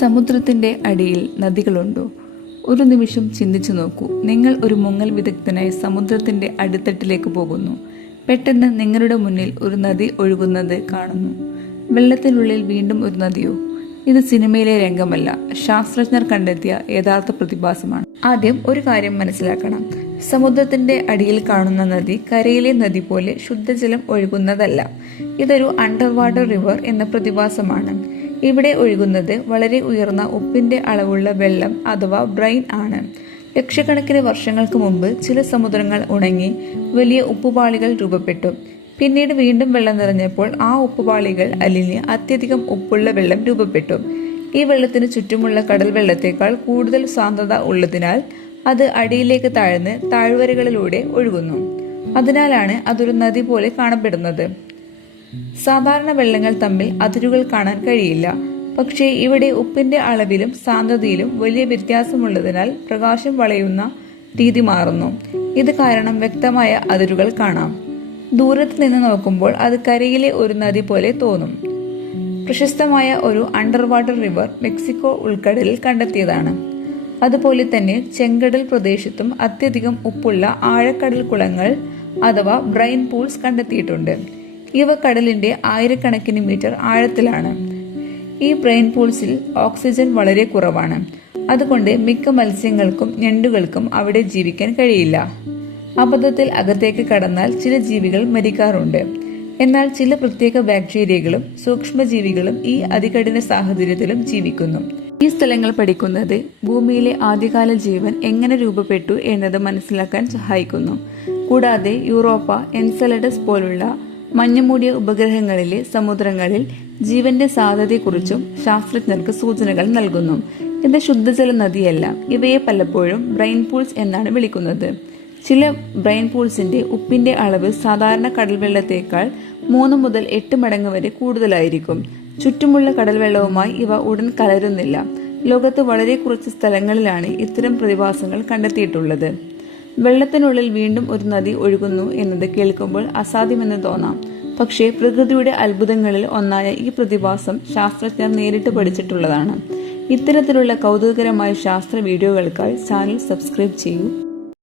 സമുദ്രത്തിന്റെ അടിയിൽ നദികളുണ്ടോ? ഒരു നിമിഷം ചിന്തിച്ചു നോക്കൂ. നിങ്ങൾ ഒരു മുങ്ങൽ വിദഗ്ധനായി സമുദ്രത്തിന്റെ അടിത്തട്ടിലേക്ക് പോകുന്നു. പെട്ടെന്ന് നിങ്ങളുടെ മുന്നിൽ ഒരു നദി ഒഴുകുന്നത് കാണുന്നു. വെള്ളത്തിനുള്ളിൽ വീണ്ടും ഒരു നദിയോ? ഇത് സിനിമയിലെ രംഗമല്ല, ശാസ്ത്രജ്ഞർ കണ്ടെത്തിയ യഥാർത്ഥ പ്രതിഭാസമാണ്. ആദ്യം ഒരു കാര്യം മനസ്സിലാക്കണം. സമുദ്രത്തിന്റെ അടിയിൽ കാണുന്ന നദി കരയിലെ നദി പോലെ ശുദ്ധജലം ഒഴുകുന്നതല്ല. ഇതൊരു അണ്ടർ വാട്ടർ റിവർ എന്ന പ്രതിഭാസമാണ്. ഇവിടെ ഒഴുകുന്നത് വളരെ ഉയർന്ന ഉപ്പിന്റെ അളവുള്ള വെള്ളം അഥവാ ബ്രൈൻ ആണ്. ലക്ഷക്കണക്കിന് വർഷങ്ങൾക്ക് മുമ്പ് ചില സമുദ്രങ്ങൾ ഉണങ്ങി വലിയ ഉപ്പുപാളികൾ രൂപപ്പെട്ടു. പിന്നീട് വീണ്ടും വെള്ളം നിറഞ്ഞപ്പോൾ ആ ഉപ്പുപാളികൾ അലിഞ്ഞ് അത്യധികം ഉപ്പുള്ള വെള്ളം രൂപപ്പെട്ടു. ഈ വെള്ളത്തിന് ചുറ്റുമുള്ള കടൽ വെള്ളത്തേക്കാൾ കൂടുതൽ സാന്ദ്രത ഉള്ളതിനാൽ അത് അടിയിലേക്ക് താഴ്ന്ന് താഴ്വരകളിലൂടെ ഒഴുകുന്നു. അതിനാലാണ് അതൊരു നദി പോലെ കാണപ്പെടുന്നത്. സാധാരണ വെള്ളങ്ങൾ തമ്മിൽ അതിരുകൾ കാണാൻ കഴിയില്ല. പക്ഷേ ഇവിടെ ഉപ്പിന്റെ അളവിലും സാന്ദ്രതയിലും വലിയ വ്യത്യാസമുള്ളതിനാൽ പ്രകാശം വളയുന്ന രീതി മാറുന്നു. ഇത് കാരണം വ്യക്തമായ അതിരുകൾ കാണാം. ദൂരത്ത് നിന്ന് നോക്കുമ്പോൾ അത് കരയിലെ ഒരു നദി പോലെ തോന്നും. പ്രശസ്തമായ ഒരു അണ്ടർ വാട്ടർ റിവർ മെക്സിക്കോ ഉൾക്കടലിൽ കണ്ടെത്തിയതാണ്. അതുപോലെ തന്നെ ചെങ്കടൽ പ്രദേശത്തും അത്യധികം ഉപ്പുള്ള ആഴക്കടൽ കുളങ്ങൾ അഥവാ ബ്രൈൻ പൂൾസ് കണ്ടെത്തിയിട്ടുണ്ട്. ഇവ കടലിന്റെ ആയിരക്കണക്കിന് മീറ്റർ ആഴത്തിലാണ്. ഈ ബ്രൈൻ പൂൾസിൽ ഓക്സിജൻ വളരെ കുറവാണ്. അതുകൊണ്ട് മിക്ക മത്സ്യങ്ങൾക്കും ഞണ്ടുകൾക്കും അവിടെ ജീവിക്കാൻ കഴിയില്ല. അബദ്ധത്തിൽ അകത്തേക്ക് കടന്നാൽ ചില ജീവികൾ മരിക്കാറുണ്ട്. എന്നാൽ ചില പ്രത്യേക ബാക്ടീരിയകളും സൂക്ഷ്മജീവികളും ഈ അതികഠിന സാഹചര്യത്തിലും ജീവിക്കുന്നു. ഈ സ്ഥലങ്ങൾ പഠിക്കുന്നത് ഭൂമിയിലെ ആദ്യകാല ജീവൻ എങ്ങനെ രൂപപ്പെട്ടു എന്നത് മനസ്സിലാക്കാൻ സഹായിക്കുന്നു. കൂടാതെ യൂറോപ്പ, എൻസെലഡസ് പോലുള്ള മഞ്ഞുമൂടിയ ഉപഗ്രഹങ്ങളിലെ സമുദ്രങ്ങളിൽ ജീവന്റെ സാധ്യതയെക്കുറിച്ചും ശാസ്ത്രജ്ഞർക്ക് സൂചനകൾ നൽകുന്നു. ഇത് ശുദ്ധജല നദിയല്ല. ഇവയെ പലപ്പോഴും ബ്രൈൻ പൂൾസ് എന്നാണ് വിളിക്കുന്നത്. ചില ബ്രൈൻ പൂൾസിന്റെ ഉപ്പിന്റെ അളവ് സാധാരണ കടൽവെള്ളത്തേക്കാൾ 3 മുതൽ 8 മടങ്ങ് വരെ കൂടുതലായിരിക്കും. ചുറ്റുമുള്ള കടൽവെള്ളവുമായി ഇവ ഉടൻ കലരുന്നില്ല. ലോകത്ത് വളരെ കുറച്ച് സ്ഥലങ്ങളിലാണ് ഇത്തരം പ്രതിഭാസങ്ങൾ കണ്ടെത്തിയിട്ടുള്ളത്. വെള്ളത്തിനുള്ളിൽ വീണ്ടും ഒരു നദി ഒഴുകുന്നു എന്നത് കേൾക്കുമ്പോൾ അസാധ്യമെന്ന് തോന്നാം. പക്ഷേ പ്രകൃതിയുടെ അത്ഭുതങ്ങളിൽ ഒന്നായ ഈ പ്രതിഭാസം ശാസ്ത്രജ്ഞർ നേരിട്ട് പഠിച്ചിട്ടുള്ളതാണ്. ഇത്തരത്തിലുള്ള കൗതുകകരമായ ശാസ്ത്ര വീഡിയോകൾക്കായി ചാനൽ സബ്സ്ക്രൈബ് ചെയ്യൂ.